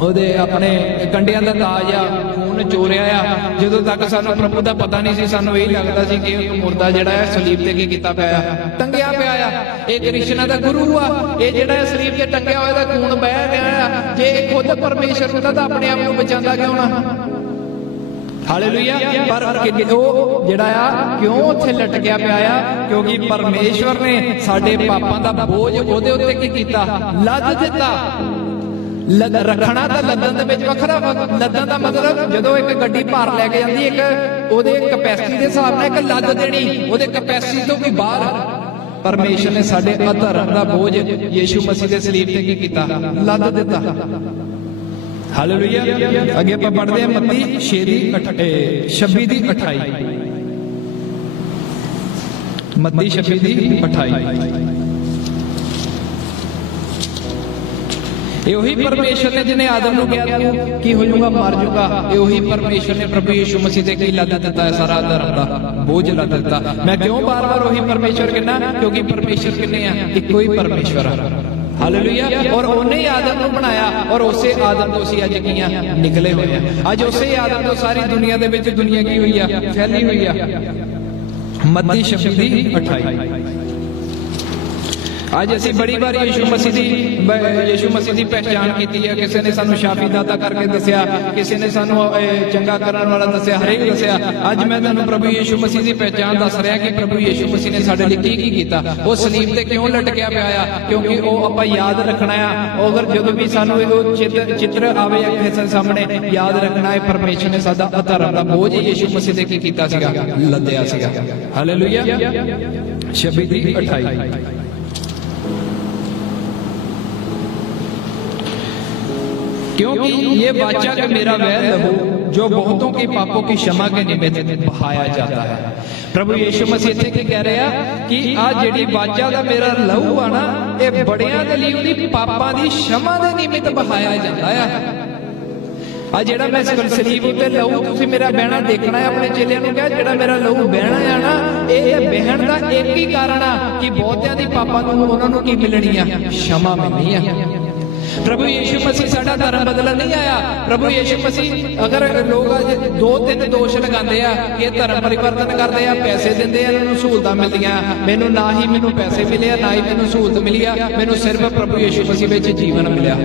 ਉਹਦੇ ਆਪਣੇ ਕੰਡਿਆਂ ਦਾ ਤਾਜ ਆ, ਖੂਨ ਚੋਰਿਆ ਆ। ਜਦੋਂ ਤੱਕ ਸਾਨੂੰ ਪ੍ਰਭੂ ਦਾ ਪਤਾ ਨਹੀਂ ਸੀ, ਸਾਨੂੰ ਇਹ ਲੱਗਦਾ ਸੀ ਕਿ ਇੱਕ ਮੁਰਦਾ ਜਿਹੜਾ ਹੈ ਸਲੀਬ ਤੇ ਕੀ ਕੀਤਾ ਪਿਆ ਆ, ਟੰਗਿਆ ਪਿਆ ਆ। ਇਹ ਕ੍ਰਿਸ਼ਨਾ ਦਾ ਗੁਰੂ ਆ, ਇਹ ਜਿਹੜਾ ਸਲੀਬ ਤੇ ਟੰਗਿਆ ਹੋਇਆ ਦਾ ਖੂਨ ਬਹਿ ਰਿਹਾ ਆ। ਜੇ ਇਹ ਖੁਦ ਪਰਮੇਸ਼ਰ ਹੁੰਦਾ ਤਾਂ ਆਪਣੇ ਆਪ ਨੂੰ ਬਚਾਉਂਦਾ ਕਿਉਂ ਨਾ? ਹਾਲੇਲੂਇਆ। ਪਰ ਉਹ ਜਿਹੜਾ ਆ ਕਿਉਂ ਉੱਥੇ ਲਟਕਿਆ ਪਿਆ ਆ? ਕਿਉਂਕਿ ਪਰਮੇਸ਼ਵਰ ਨੇ ਸਾਡੇ ਪਾਪਾਂ ਦਾ ਬੋਝ ਉਹਦੇ ਉੱਤੇ ਕੀ ਕੀਤਾ? ਲੱਦ ਦਿੱਤਾ। ਰੱਖਣਾ ਤਾਂ ਲੱਦਣ ਦੇ ਵਿੱਚ ਵੱਖਰਾ। ਲੱਦਣ ਦਾ ਮਤਲਬ ਜਦੋਂ ਇੱਕ ਗੱਡੀ ਭਾਰ ਲੈ ਕੇ ਜਾਂਦੀ, ਇੱਕ ਉਹਦੇ ਕਪੈਸਿਟੀ ਦੇ ਹਿਸਾਬ ਨਾਲ ਇੱਕ ਲੱਦ ਦੇਣੀ, ਉਹਦੇ ਕਪੈਸਿਟੀ ਤੋਂ ਵੀ ਬਾਹਰ। ਪਰਮੇਸ਼ਰ ਨੇ ਸਾਡੇ ਅਧਰਮ ਦਾ ਬੋਝ ਯੀਸ਼ੂ ਮਸੀਹ ਦੇ ਸਲੀਬ ਤੇ ਕੀ ਕੀਤਾ? ਲੱਦ ਦਿੱਤਾ। ਹਾਲੇਲੂਇਆ। ਅੱਗੇ ਆਪਾਂ ਪੜ੍ਹਦੇ ਹਾਂ ਮੱਤੀ 6:26 ਦੀ 28। ਮੱਤੀ 26 ਦੀ 28। ਇਹ ਉਹੀ ਪਰਮੇਸ਼ਰ ਨੇ ਜਿਹਨੇ ਆਦਮ ਨੂੰ ਕਿਹਾ ਤੂੰ ਕੀ ਹੋ ਜਾਊਗਾ? ਮਰ ਜਾਊਗਾ। ਇਹ ਉਹੀ ਪਰਮੇਸ਼ਰ ਨੇ ਪ੍ਰਭੂ ਯੀਸ਼ੂ ਮਸੀਹ ਤੇ ਕੀ ਲੱਦ ਦਿੱਤਾ ਹੈ? ਸਾਰਾ ਧਰਮ ਦਾ ਬੋਝ ਲੱਦ ਦਿੱਤਾ। ਮੈਂ ਕਿਉਂ ਬਾਰ-ਬਾਰ ਉਹੀ ਪਰਮੇਸ਼ਰ ਕਹਿੰਦਾ? ਕਿਉਂਕਿ ਪਰਮੇਸ਼ਰ ਕਿੰਨੇ ਆ? ਇੱਕੋ ਹੀ ਪਰਮੇਸ਼ਰ ਆ। ਹਾਲੇਲੂਇਆ। ਔਰ ਉਹਨੇ ਹੀ ਆਦਮ ਨੂੰ ਬਣਾਇਆ, ਔਰ ਉਸੇ ਆਦਮ ਤੋਂ ਅਸੀਂ ਅੱਜ ਕੀ ਆ? ਨਿਕਲੇ ਹੋਏ ਆ। ਅੱਜ ਉਸੇ ਆਦਮ ਤੋਂ ਸਾਰੀ ਦੁਨੀਆ ਦੇ ਵਿੱਚ ਦੁਨੀਆ ਕੀ ਹੋਈ ਆ? ਫੈਲੀ ਹੋਈ ਆ। ਮੱਤੀ 26 ਦੀ 28। ਅੱਜ ਅਸੀਂ ਬੜੀ ਵਾਰ ਯੀਸ਼ੂ ਮਸੀਹ ਦੀ ਪਹਿਚਾਣ ਕੀਤੀ ਹੈ। ਕਿਸੇ ਨੇ ਸਾਨੂੰ ਸ਼ਾਫੀ ਦਾਤਾ ਕਰਕੇ ਦੱਸਿਆ, ਕਿਸੇ ਨੇ ਸਾਨੂੰ ਚੰਗਾ ਕਰਨ ਵਾਲਾ ਦੱਸਿਆ, ਹਰੇਕ ਦੱਸਿਆ। ਅੱਜ ਮੈਂ ਤੁਹਾਨੂੰ ਪ੍ਰਭੂ ਯੀਸ਼ੂ ਮਸੀਹ ਦੀ ਪਹਿਚਾਣ ਦੱਸ ਰਿਹਾ ਕਿ ਪ੍ਰਭੂ ਯੀਸ਼ੂ ਮਸੀਹ ਨੇ ਸਾਡੇ ਲਈ ਕੀ ਕੀਤਾ। ਉਹ ਸਲੀਬ ਤੇ ਕਿਉਂ ਲਟਕਿਆ ਪਿਆ ਆ? ਕਿਉਂਕਿ ਉਹ ਆਪਾਂ ਯਾਦ ਰੱਖਣਾ ਆ। ਅਗਰ ਜਦੋਂ ਵੀ ਸਾਨੂੰ ਉਹ ਚਿੱਤਰ ਆਵੇ ਅੱਖਾਂ ਸਾਹਮਣੇ, ਯਾਦ ਰੱਖਣਾ ਹੈ ਪਰਮੇਸ਼ਰ ਨੇ ਸਾਡਾ ਅਧਰਮ ਦਾ ਬੋਝ ਯੀਸ਼ੂ ਮਸੀਹ ਤੇ ਕੀ ਕੀਤਾ ਸੀਗਾ? ਲੱਦਿਆ ਸੀਗਾ। ਹਾਲੇਲੂਇਆ। 26 ਦੀ 28। क्योंकि ये वाचा का मेरा वह लहू जो बहुतों के पापों की क्षमा के निमित्त बहाया जाता है। प्रभु यीशु मसीह इत्थे की कह रहे हैं कि आ जिहड़ी वाचा दा मेरा लहू आ ना, ये बड़ियां दे लई उहदी पापां दी क्षमा दे निमित्त बहाया जाता है। आ जिहड़ा मैं सलीब उत्ते लहू तुसीं मेरा बहना देखना है। अपने चेलियां नूं कहा जिहड़ा मेरा लहू बहना है ना, ये बहन दा एक ही कारण आ कि बहुतियां दी पापां नूं उहनां नूं की मिलनी आ? क्षमा मिलनी आ। प्रभु यीशु मसीह साडा धर्म बदलन नहीं आया। प्रभु यीशु मसीह अगर लोग दो तीन दोष लगाते हैं कि धर्म परिवर्तन करते हैं, पैसे देंगे, इन्होंने सहूलतां मिलदियां, मैनू ना ही मैनू पैसे मिले, ना ही मैनू सहूलत मिली, मैनू सिर्फ प्रभु यीशु मसीह विच जीवन मिला।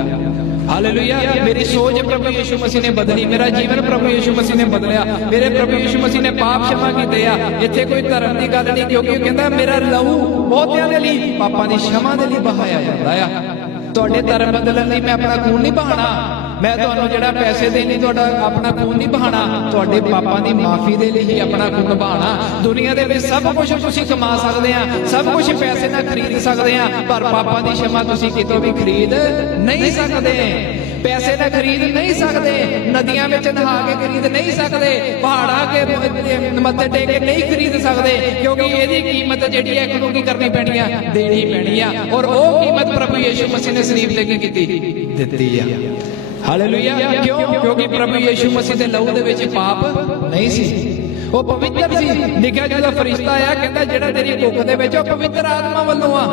हालेलुया। मेरी सोच प्रभु यीशु मसीह ने बदली, मेरा जीवन प्रभु यीशु मसीह ने बदलिया, मेरे प्रभु यीशु मसीह ने पाप क्षमा कीते आ। इत्थे कोई धर्म की गल नहीं, क्योंकि कहंदा मेरा लहू बहुतियां दे लई पापां दी क्षमा दे लई बहाया जांदा आ। ਤੁਹਾਡੇ ਧਰਮ ਬਦਲਣ ਲਈ ਮੈਂ ਆਪਣਾ ਖੂਨ ਨਹੀਂ ਬਹਾਣਾ, ਮੈਂ ਤੁਹਾਨੂੰ ਜਿਹੜਾ ਪੈਸੇ ਦੇਣੀ ਤੁਹਾਡਾ ਆਪਣਾ ਖੂਨ ਨਹੀਂ ਬਹਾਣਾ, ਤੁਹਾਡੇ ਪਾਪਾਂ ਦੀ ਮਾਫੀ ਦੇ ਲਈ ਹੀ ਆਪਣਾ ਖੂਨ ਬਹਾਣਾ। ਦੁਨੀਆ ਦੇ ਵਿੱਚ ਸਭ ਕੁਝ ਤੁਸੀਂ ਕਮਾ ਸਕਦੇ ਆ, ਸਭ ਕੁਝ ਪੈਸੇ ਨਾਲ ਖਰੀਦ ਸਕਦੇ ਆ, ਪਰ ਪਾਪਾਂ ਦੀ क्षमा ਤੁਸੀਂ ਕਿਤੋਂ ਵੀ ਖਰੀਦ ਨਹੀਂ ਸਕਦੇ। पैसे ना खरीद नहीं सकते, नदियां में नहा के खरीद नहीं सकते, पहाड़ा के मत्थे टेक के नहीं खरीद सकते, क्योंकि यदी कीमत जिहड़ी है इक नूं की करनी पैनी है? देनी पैनी है। और वो कीमत प्रभु यीशु मसीह ने सलीब ते की दित्ती है। हालेलुया। क्यों? क्योंकि प्रभु यीशु मसीह दे लहू दे विच पाप नहीं सी, वो पवित्र सी। लिखिया जो फरिश्ता आया कहता जिहड़ा तेरी कुख दे विच पवित्र आत्मा वल्लों आ।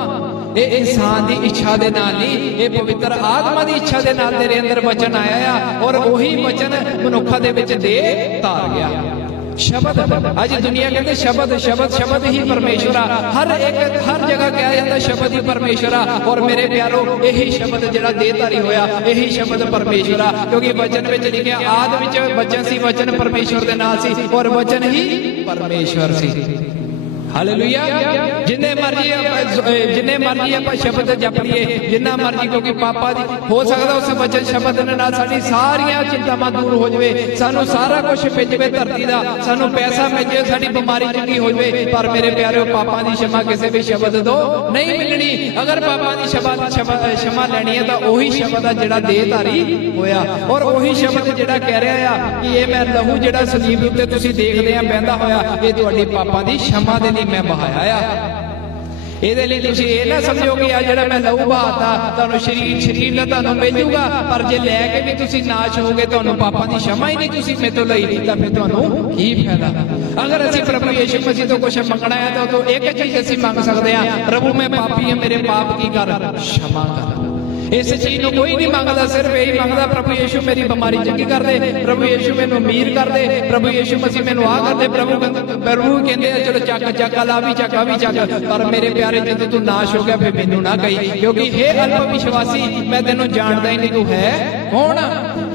ये इंसान की इच्छा दे नाल नहीं, ये पवित्र आत्मा की इच्छा दे नाल तेरे अंदर वचन आया और वही वचन मनुखा दे विच दे तार गया। शब्द अज दुनिया कहते शब्द शब्द शब्द ही परमेश्वर आ। हर जगह कहा जाता शब्द ही परमेश्वर आ। और मेरे प्यारो यही शब्द जिहड़ा देहधारी होया यही शब्द परमेश्वर आ, क्योंकि वचन विच लिखिया आदि विच वचन सी, वचन परमेश्वर दे नाल सी और वचन ही परमेश्वर सी। हालेलुया। जिन्ने मर्जी आप शब्द जप लीए, जिन्ना मर्जी, क्योंकि पापा दी हो सकता उस वचन शब्द नाल साडी सारियां चिंतावां दूर हो जावे, सानू सारा कुछ मिल जावे धरती दा, सानू पैसा मिल जाए, साडी बीमारी चंगी हो जावे, पर मेरे प्यारे पापा दी क्षमा किसी भी शब्द तो नहीं मिलनी। अगर पापा दी क्षमा लैनी है तो वही शब्द आ जिहड़ा देहधारी होया, और वही शब्द जिहड़ा कह रहा है कि ये मैं लहू जिहड़ा सलीब उत्ते तुसीं देखदे आ बहंदा होया, ये तुहाडी पापा दी क्षमा दे लई मैं बहाया आ। ਇਹਦੇ ਲਈ ਤੁਸੀਂ ਇਹ ਨਾ ਸਮਝੋ ਕਿ ਆ ਜਿਹੜਾ ਮੈਂ ਲਹੂ ਬਹਾਤਾ ਤੁਹਾਨੂੰ ਸ਼ਰੀਰ ਨਾਲ ਤੁਹਾਨੂੰ ਮਿਲੂਗਾ, ਪਰ ਜੇ ਲੈ ਕੇ ਵੀ ਤੁਸੀਂ ਨਾਸ਼ ਹੋਗੇ, ਤੁਹਾਨੂੰ ਪਾਪਾਂ ਦੀ क्षमा ਹੀ ਨਹੀਂ ਤੁਸੀਂ ਮੇਰੇ ਤੋਂ ਲਈ, ਤਾਂ ਫਿਰ ਤੁਹਾਨੂੰ ਕੀ ਫਾਇਦਾ। ਅਗਰ ਅਸੀਂ ਪ੍ਰਭੂ ਯੀਸ਼ੂ ਮਸੀਹ ਤੋਂ ਕੁਝ ਮੰਗਣਾ ਹੈ ਤਾਂ ਉਹ ਇੱਕ ਚੀਜ਼ ਅਸੀਂ ਮੰਗ ਸਕਦੇ ਹਾਂ, ਪ੍ਰਭੂ ਮੈਂ ਪਾਪੀ ਹਾਂ, ਮੇਰੇ ਪਾਪ ਕੀ ਕਰ, क्षमा कर। इस चीज को कोई नहीं मंगता, सिर्फ यही मंगता प्रभु यीशु मेरी बीमारी चंगी कर दे, प्रभु यीशु मैनू अमीर कर दे, प्रभु यीशु मसीह मैनू आ कर दे। प्रभु कहते हैं चलो चक चक ला भी चक आ भी चक, पर मेरे प्यारे जब तू नाश हो गया फिर मैनू ना कही, क्योंकि हे अल्प विश्वासी मैं तेनों जानता ही नहीं तू है कौन।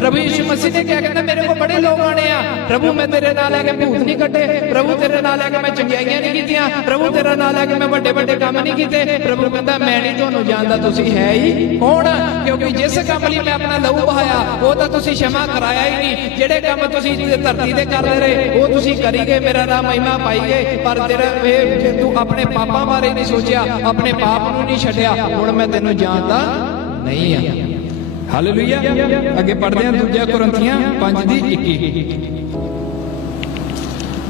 प्रभु यीशु मसीह ने क्या कहना, मेरे को बड़े लोग आने आ प्रभु, मैं तेरे नाल लैके भूत नहीं कटे, प्रभु तेरे नाल लैके मैं चंगियाइयां नहीं कीतियां, प्रभु तेरे नाल लैके मैं बड़े बड़े काम नहीं कीते। प्रभु कहता मैं नहीं तुहानू जानदा, तुसी है ही कौन, क्योंकि जिस काम लई मैं अपना लहू बहाया वो तो तुसी क्षमा कराया ही नहीं, जेड़े काम तुसी धरती ते करदे रहे वो तुसी करी गए, मेरा नाम महिमा पाई गए, पर तेरा तू अपने पापां बारे नहीं सोचिया, अपने पाप नू नहीं छड्डिया, हुण मैं तैनू जानदा नहीं आ। हालेलुया। अगे पढ़ते हैं दूजा कुरिन्थियां 5:21,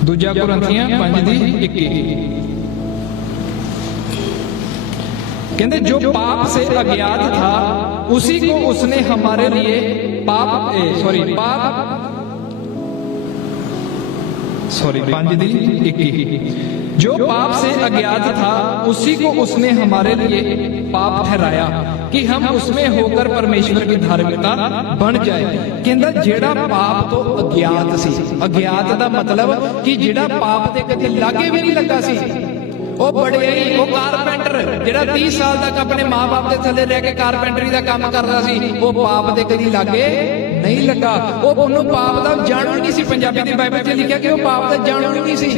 दूजा कुरिन्थियां 5:21 कहते जो पाप से अज्ञात था उसी को उसने हमारे लिए पाप 5:21 जो पाप से अज्ञात था उसी को उसने हमारे लिए पाप ठहराया कि हम उसमें होकर परमेश्वर की धार्मिकता बन जाए। कहंदा जेड़ा पाप तो अज्ञात सी, अज्ञात दा मतलब कि जेड़ा पाप दे कदे लागे भी नहीं लगा सी, वो बड़े ही वो कारपेंटर जेड़ा 30 साल तक अपने माँ बाप के थले रह के कारपेंटरी का काम करता सी, वो पाप दे कदी लागे नहीं लगा, वो ओनू पाप दा जाणू नहीं सी। पंजाबी दी बाइबल च लिखिया कि वो पाप दा जाणू नहीं सी।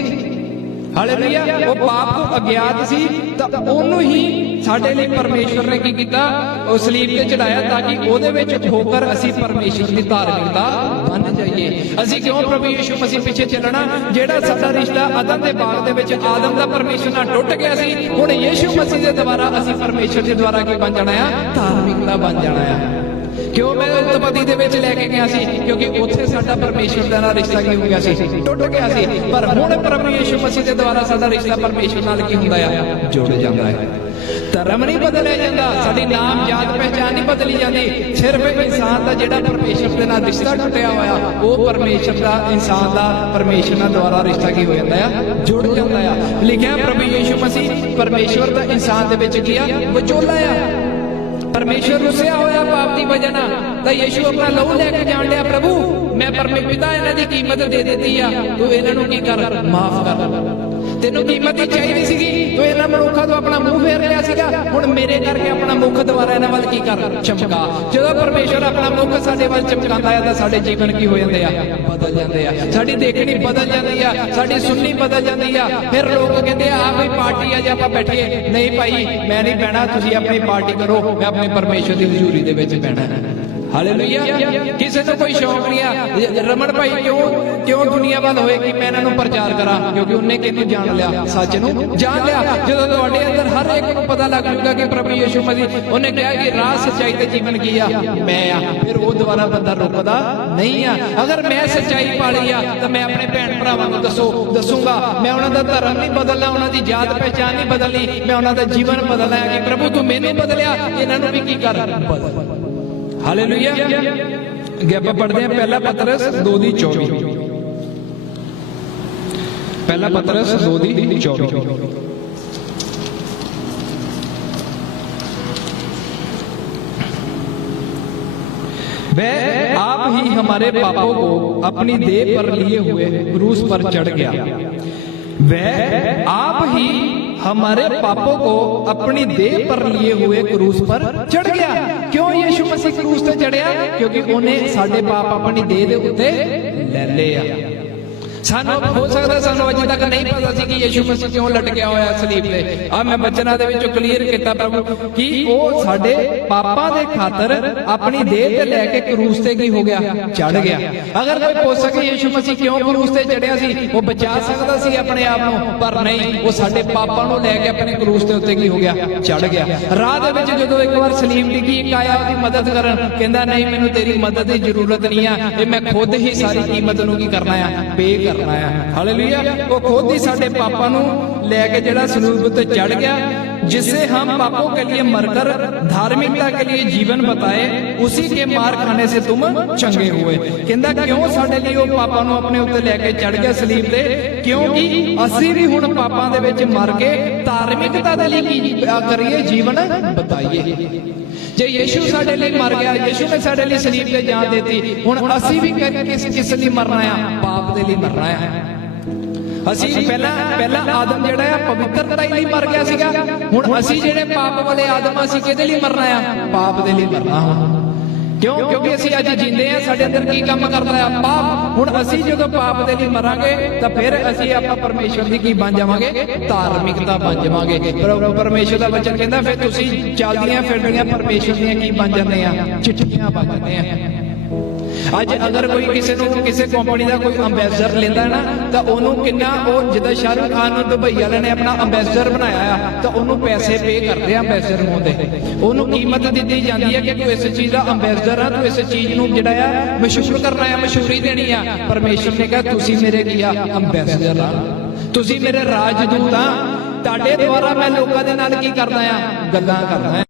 हालेलुया। वो पाप तो अज्ञात सी तां ओनू ही साडे लई परमेश्वर ने की कीता, ओ सलीब ते चढ़ाया ताकि ओदे विच होकर असीं परमेश्वर दी धार्मिकता बन जाइए। असीं क्यों प्रभु यीशु मसीह पिछे चलना, जेड़ा साडा रिश्ता अदम दे बाग दे विच आदम दा परमेश्वर नाल टुट गया सी, हुण यीशु मसीह दे द्वारा असीं परमेश्वर दे द्वारा की बन जाना है, धार्मिकता बन जाना है। क्यों मैं उत्पत्ति दे विच लेके गया सी, क्योंकि उत्थे साडा परमेश्वर दे नाल रिश्ता की हो गया सी, टुट गया सी, पर हुण प्रभु यीशु मसीह दे द्वारा साडा रिश्ता परमेश्वर नाल की हुंदा है, जुड़ जांदा है। धर्म नहीं बदलिया जाता, साडी नाम जात पहचान नहीं बदली जाती, सिर्फ इंसान का जिहड़ा परमेश्वर दे नाल रिश्ता टुटिया होया वो परमेश्वर का इंसान का परमेश्वर नाल द्वारा रिश्ता की हो जाता है, जुड़ जाता है। लिखिया प्रभु यीशु मसीह परमेश्वर का इंसान दे विच किया विचोला है, परमेश्वर रुसिया होया पाप की वजह नाल तां यीशु अपना लहू लैके जान लिया, प्रभु मैं पिता इन्हां दी कीमत दे दित्ती आ, तू इन्हां नूं की कर, माफ कर, तेनू कीमत ही चाहिए सीगी, तू इन्हां मनुखा तो अपना मुंह फेर लिया सीगा, हुण मेरे करके अपना मुख दुबारा इन्हां वल की कर, चमका। जदों परमेश्वर अपना मुख साडे वल चमकांदा है तां साडे जीवन की हो जांदे आ, बदल जांदे आ, साडी देखणी बदल जांदी आ, साडी सुननी बदल जांदी आ। फिर लोग कहंदे आ भाई पार्टी आ जा आपां बैठीए, नहीं भाई मैं नहीं बहना, तुसीं अपनी पार्टी करो, मैं अपने परमेश्वर की हजूरी दे विच बहना है। हालेलुया। किसी को कोई शौक नहीं है रमन भाई क्यों दुनिया वाल होए कि मैं इन्हां नूं प्रचार करा, क्योंकि उन्हें किहनूं जान लिया, सच नूं जान लिया। जदों तुहाडे अंदर हर एक नूं पता लग जाऊगा कि प्रभु यीशु मसीह उन्हें कहा कि राह सच्चाई ते जीवन की आ मैं आ, फिर वो दोबारा बंदा रुकदा नहीं आ। अगर मैं सच्चाई पाली आ तो मैं अपने भैन भरावां नूं दसूंगा, मैं उन्हां दा धर्म नहीं बदलना, उन्हां दी जात पहचान नहीं बदलनी, मैं उन्हां दा जीवन बदलना है कि प्रभु तू मैनूं बदलिया, इन्हां नूं भी की कर बदल। हालेलुया। अगे आपां पढ़दे हां पहला पतरस 2:24, पहला पतरस 2:24 वह आप ही हमारे पापों को अपनी देह पर लिए हुए क्रूस पर चढ़ गया, वह आप ही हमारे पापों को अपनी देह पर लिए हुए क्रूस पर चढ़ गया। क्यों यीशु मसीह क्रूस ते चढ़िया? क्योंकि उन्हें साडे पाप अपनी देह दे उत्ते ले लिया। सानू हो सकदा सानू अजे तक नहीं पता सी कि यीशु मसीह क्यों लटकिया होया सलीब ते। आ मैं वचनां दे विचों क्लीयर कीता प्रभु कि वो साडे पापां दे खातर अपनी देह ते लेके क्रूस ते की हो गया, चढ़ गया। अगर कोई पूछ सके यीशु मसीह क्यों क्रूस ते चढ़िया सी, वो बचा सकदा सी अपने आप नूं, पर नहीं, वो साडे पापां नूं लेके अपने क्रूस ते उत्ते की हो गया, चढ़ गया। राह दे विच जदों एक बार सलीब डिगी, एक आया ओदी मदद करन, कहंदा नहीं मैनूं तेरी मदद दी जरूरत नहीं आ, ये मैं खुद ही सारी कीमत नूं की करना है, पे करना है। हालेलुया। वो खुद ही साडे पापां नूं लेके जिहड़ा सलीब उत्ते चढ़ गया, जिसे हम पापों के लिए मरकर धार्मिकता के लिए जीवन बताए, उसी के मार खाने से तुम चंगे हुए। कहंदा क्यों साडे लिए ਉਹ ਪਾਪਾਂ ਨੂੰ ਆਪਣੇ ਉੱਤੇ ਲੈ ਕੇ ਚੜ ਗਿਆ ਸਲੀਬ ਤੇ, ਕਿਉਂਕਿ ਅਸੀਂ ਵੀ ਹੁਣ ਪਾਪਾਂ ਦੇ ਵਿੱਚ ਮਰ ਕੇ ਧਾਰਮਿਕਤਾ ਦੇ ਲਈ ਕੀ ਕਰੀਏ, ਜੀਵਨ ਬਤਾਈਏ। ਜੇ ਯੀਸ਼ੂ ਸਾਡੇ ਲਈ ਮਰ ਗਿਆ, ਯੀਸ਼ੂ ਨੇ ਸਾਡੇ ਲਈ ਸਲੀਬ ਤੇ ਜਾਨ ਦਿੱਤੀ, ਹੁਣ ਅਸੀਂ ਵੀ ਕਿਸ ਲਈ ਮਰਨਾ ਆ? ਪਾਪ ਦੇ ਲਈ ਮਰਨਾ ਆ। ਅਸੀਂ ਪਹਿਲਾਂ ਆਦਮ ਜਿਹੜਾ ਆ ਪਵਿੱਤਰਤਾ ਲਈ ਮਰ ਗਿਆ ਸੀਗਾ, ਹੁਣ ਅਸੀਂ ਜਿਹੜੇ ਪਾਪ ਵਾਲੇ ਆਦਮ ਅਸੀਂ ਕਿਹਦੇ ਲਈ ਮਰਨਾ ਆ? ਪਾਪ ਦੇ ਲਈ ਮਰਨਾ ਹੁਣ। ਕਿਉਂ? ਕਿਉਂਕਿ ਅਸੀਂ ਅੱਜ ਜਿੰਦੇ ਆ, ਸਾਡੇ ਅੰਦਰ ਕੀ ਕੰਮ ਕਰਦਾ ਆ? ਪਾਪ। ਹੁਣ ਅਸੀਂ ਜਦੋਂ ਪਾਪ ਦੇ ਲਈ ਮਰਾਂਗੇ ਤਾਂ ਫਿਰ ਅਸੀਂ ਆਪਾਂ ਪਰਮੇਸ਼ਰ ਦੀ ਕੀ ਬਣ ਜਾਵਾਂਗੇ? ਧਾਰਮਿਕਤਾ ਬਣ ਜਾਵਾਂਗੇ। ਪਰਮੇਸ਼ਰ ਦਾ ਵਚਨ ਕਹਿੰਦਾ ਫਿਰ ਤੁਸੀਂ ਚੱਲਦੀਆਂ ਫਿਰਦੀਆਂ ਪਰਮੇਸ਼ਰ ਦੀਆਂ ਕੀ ਬਣ ਜਾਂਦੇ ਆ? ਚਿੱਠੀਆਂ ਬਣ ਜਾਂਦੇ ਆ। ਅੱਜ ਅਗਰ ਕੋਈ ਕਿਸੇ ਕੰਪਨੀ ਦਾ ਕੋਈ ਅੰਬੈਸਡਰ ਲੈਂਦਾ ਨਾ ਤਾਂ ਉਹਨੂੰ ਕਿੰਨਾ, ਉਹ ਜਿੱਦਾਂ ਸ਼ਾਹਰੁਖ ਖਾਨ ਨੂੰ ਦੁਬਈ ਵਾਲਿਆਂ ਨੇ ਆਪਣਾ ਅੰਬੈਸਡਰ ਬਣਾਇਆ ਆ ਤਾਂ ਉਹਨੂੰ ਪੈਸੇ ਪੇ ਕਰਦੇ ਆ ਅੰਬੈਸਡਰ ਹੋਣ ਦੇ। ਉਹਨੂੰ ਕੀਮਤ ਦਿੱਤੀ ਜਾਂਦੀ ਹੈ ਕਿ ਤੂੰ ਇਸ ਚੀਜ਼ ਦਾ ਅੰਬੈਸਡਰ ਆ, ਤੂੰ ਇਸ ਚੀਜ਼ ਨੂੰ ਜਿਹੜਾ ਆ ਮਸ਼ਹੂਰ ਕਰਨਾ ਆ, ਮਸ਼ਹੂਰੀ ਦੇਣੀ ਆ। ਪਰਮੇਸ਼ਰ ਨੇ ਕਿਹਾ ਤੁਸੀਂ ਮੇਰੇ ਕੀ ਆ? ਅੰਬੈਸਡਰ ਆ, ਤੁਸੀਂ ਮੇਰੇ ਰਾਜਦੂਤ ਆ। ਤੁਹਾਡੇ ਦੁਆਰਾ ਮੈਂ ਲੋਕਾਂ ਦੇ ਨਾਲ ਕੀ ਕਰਦਾ ਆ? ਗੱਲਾਂ ਕਰਦਾ ਆ।